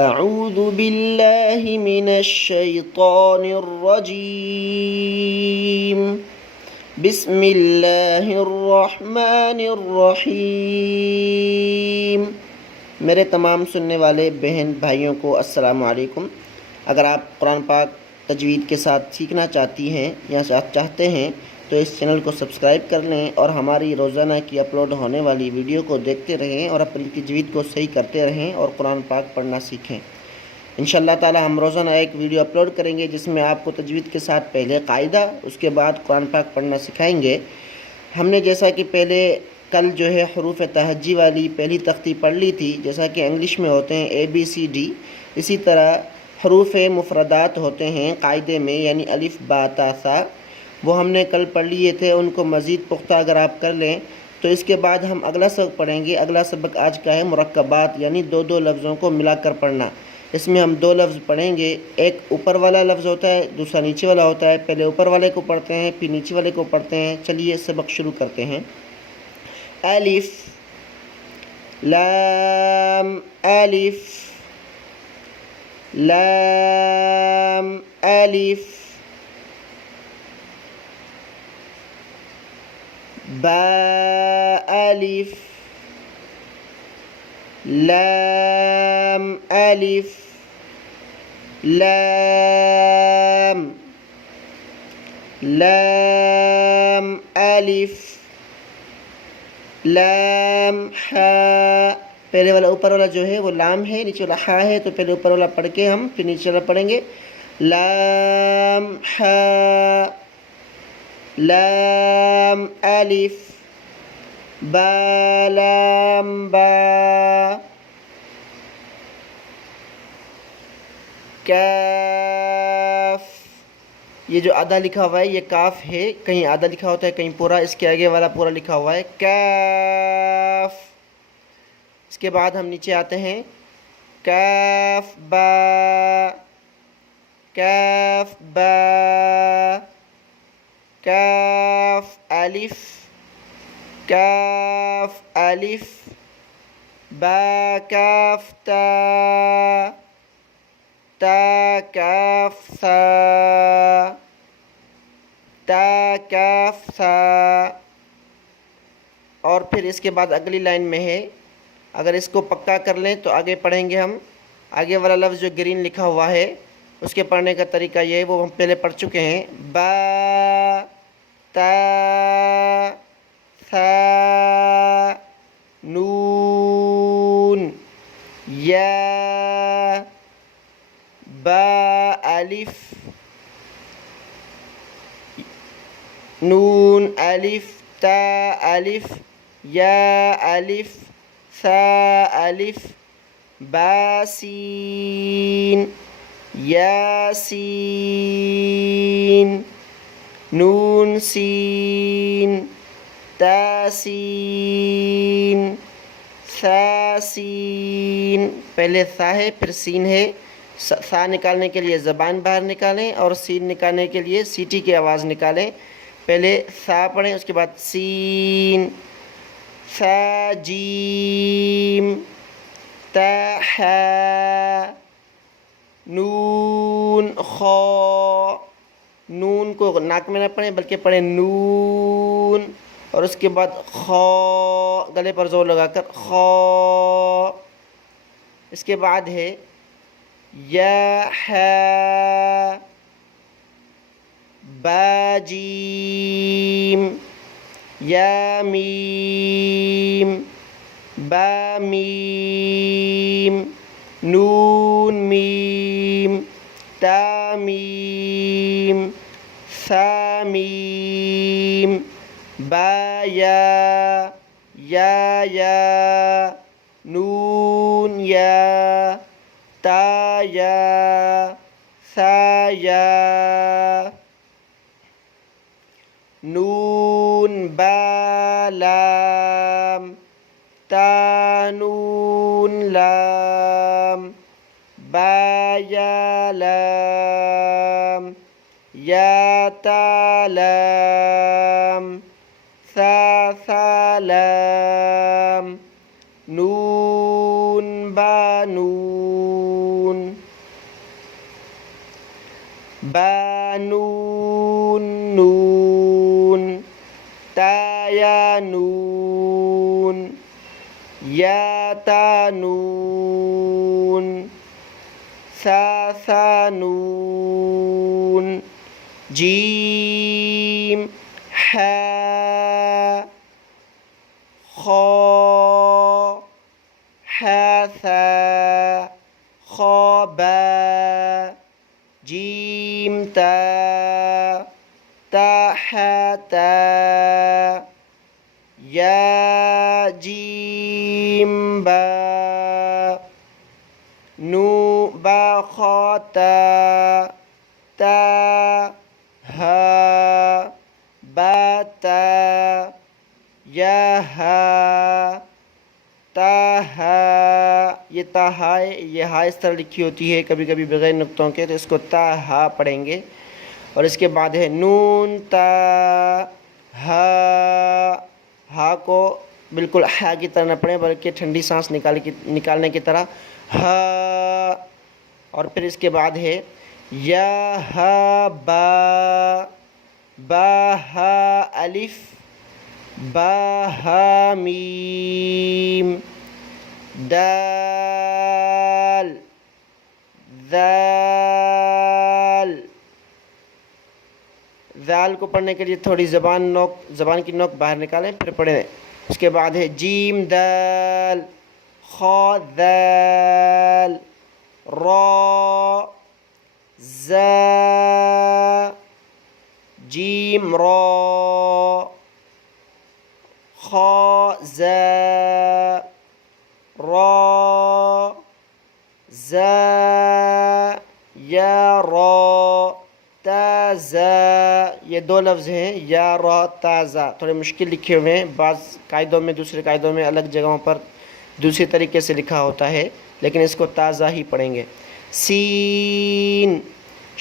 أعوذ بالله من الشيطان الرجيم بسم اللہ الرحمن الرحیم۔ میرے تمام سننے والے بہن بھائیوں کو السلام علیکم۔ اگر آپ قرآن پاک تجوید کے ساتھ سیکھنا چاہتی ہیں یا چاہتے ہیں تو اس چینل کو سبسکرائب کر لیں اور ہماری روزانہ کی اپلوڈ ہونے والی ویڈیو کو دیکھتے رہیں اور اپنی تجوید کو صحیح کرتے رہیں اور قرآن پاک پڑھنا سیکھیں۔ انشاءاللہ تعالی ہم روزانہ ایک ویڈیو اپلوڈ کریں گے جس میں آپ کو تجوید کے ساتھ پہلے قاعدہ، اس کے بعد قرآن پاک پڑھنا سکھائیں گے۔ ہم نے جیسا کہ پہلے کل جو ہے حروف تہجی والی پہلی تختی پڑھ لی تھی، جیسا کہ انگلش میں ہوتے ہیں ABCD، اسی طرح حروف مفردات ہوتے ہیں قاعدے میں، یعنی الف با تا ثا، وہ ہم نے کل پڑھ لیے تھے۔ ان کو مزید پختہ اگر آپ کر لیں تو اس کے بعد ہم اگلا سبق پڑھیں گے۔ اگلا سبق آج کا ہے مرکبات، یعنی دو لفظوں کو ملا کر پڑھنا۔ اس میں ہم 2 لفظ پڑھیں گے، ایک اوپر والا لفظ ہوتا ہے، دوسرا نیچے والا ہوتا ہے۔ پہلے اوپر والے کو پڑھتے ہیں، پھر نیچے والے کو پڑھتے ہیں۔ چلیے سبق شروع کرتے ہیں۔ الف لام الف لام الف با الف لام الف لام لام الف لام ہا۔ پہلے والا اوپر والا جو ہے وہ لام ہے، نیچے والا ہا ہے، تو پہلے اوپر والا پڑھ کے ہم پھر نیچے والا پڑھیں گے۔ لام ہا لام الف با لام با کاف۔ یہ جو آدھا لکھا ہوا ہے یہ کاف ہے، کہیں آدھا لکھا ہوتا ہے کہیں پورا، اس کے آگے والا پورا لکھا ہوا ہے کاف۔ اس کے بعد ہم نیچے آتے ہیں، کاف با کاف با کاف الف کاف الف با کاف تا تا کاف ثا تا کاف ثا۔ اور پھر اس کے بعد اگلی لائن میں ہے، اگر اس کو پکا کر لیں تو آگے پڑھیں گے ہم۔ آگے والا لفظ جو گرین لکھا ہوا ہے اس کے پڑھنے کا طریقہ یہ ہے، وہ ہم پہلے پڑھ چکے ہیں۔ با تا ثا نون یا با الف نون الف تا الف یا الف ثا الف با سین یاسین نون سین تا سین ثا سین۔ پہلے ثا ہے پھر سین ہے، ثا نکالنے کے لیے زبان باہر نکالیں اور سین نکالنے کے لیے سیٹی کی آواز نکالیں۔ پہلے ثا پڑھیں، اس کے بعد سین ثا جیم تا حا نون خا۔ نون کو ناک میں نہ پڑھیں بلکہ پڑھیں نون، اور اس کے بعد خا، گلے پر زور لگا کر خا۔ اس کے بعد ہے یا ہا با جیم یا میم با میم نون میم تا میم ثا میم با یا یا نون یا تا یا ثا یا نون با لام تا نون لام با یا لام یا تا لام ثا لام نون با نون با نون نون، تا یا نون، یا تا نون، ثا ثا نون، جیم حا، خا، حا ثا، خا با، جیم تا، تا حا تا، یا جیم با، نو با خا تا، تا ہا، با تا، یا ہا، تا ہا، یہ تا ہا ہے، یہ ہا اس طرح لکھی ہوتی ہے کبھی کبھی بغیر نقطوں کے، تو اس کو تا ہا پڑھیں گے. اور اس کے بعد ہے نون تا ہا، ہا کو بالکل ہا کی طرح نہ پڑھیں بلکہ ٹھنڈی سانس نکالنے کی طرح ہا. اور پھر اس کے بعد ہے یا ہا با، با ہا الف، با ہا میم، دال، ذال. ذال کو پڑھنے کے لیے تھوڑی زبان کی نوک باہر نکالیں پھر پڑھیں. اس کے بعد ہے جیم دال، خا ذال، را، زا، جیم را، خا زا، را، زا، یا را، تا زا. یہ دو لفظ ہیں یا را تا زا، تھوڑے مشکل لکھے ہوئے ہیں، بعض قاعدوں میں دوسرے قاعدوں میں الگ جگہوں پر دوسری طریقے سے لکھا ہوتا ہے، لیکن اس کو تا زا ہی پڑھیں گے. سین،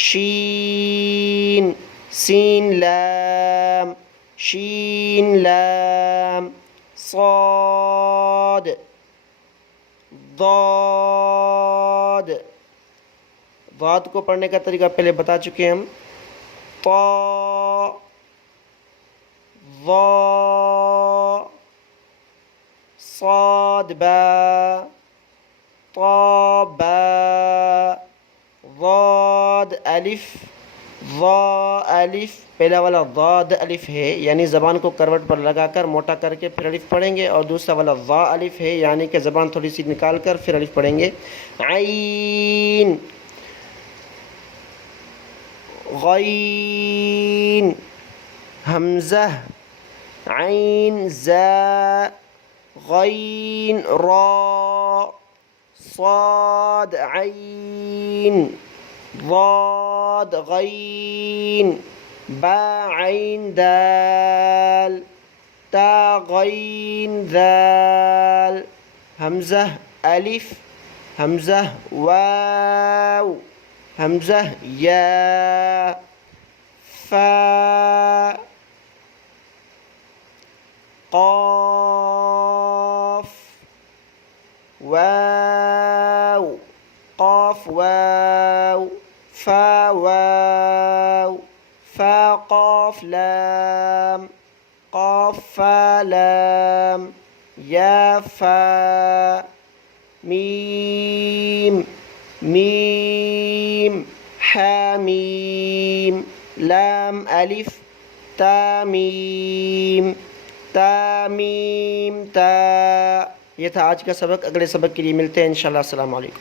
شین، سین لام، شین لام، صاد، ضاد. ضاد کو پڑھنے کا طریقہ پہلے بتا چکے ہم. طا، ضا، صاد با، طا با، ضاد الف، ضا الف. پہلا والا ضاد الف ہے یعنی زبان کو کروٹ پر لگا کر موٹا کر کے پھر الف پڑھیں گے، اور دوسرا والا ضا الف ہے یعنی کہ زبان تھوڑی سی نکال کر پھر الف پڑھیں گے. عین، غین، حمزہ، عین زا، غین را، صاد عین، ضاد غین، با عین دال، تا غین ذال، حمزہ الف، حمزہ واو، حمزہ یا، فا، قاف، واو، قاف واو، فا واو، فا قاف لام، قاف فا لام، یا فا، میم، میم، حامیم، لام الف، تا میم، تا میم تا. یہ تھا آج کا سبق. اگلے سبق کے لیے ملتے ہیں انشاءاللہ. السلام علیکم.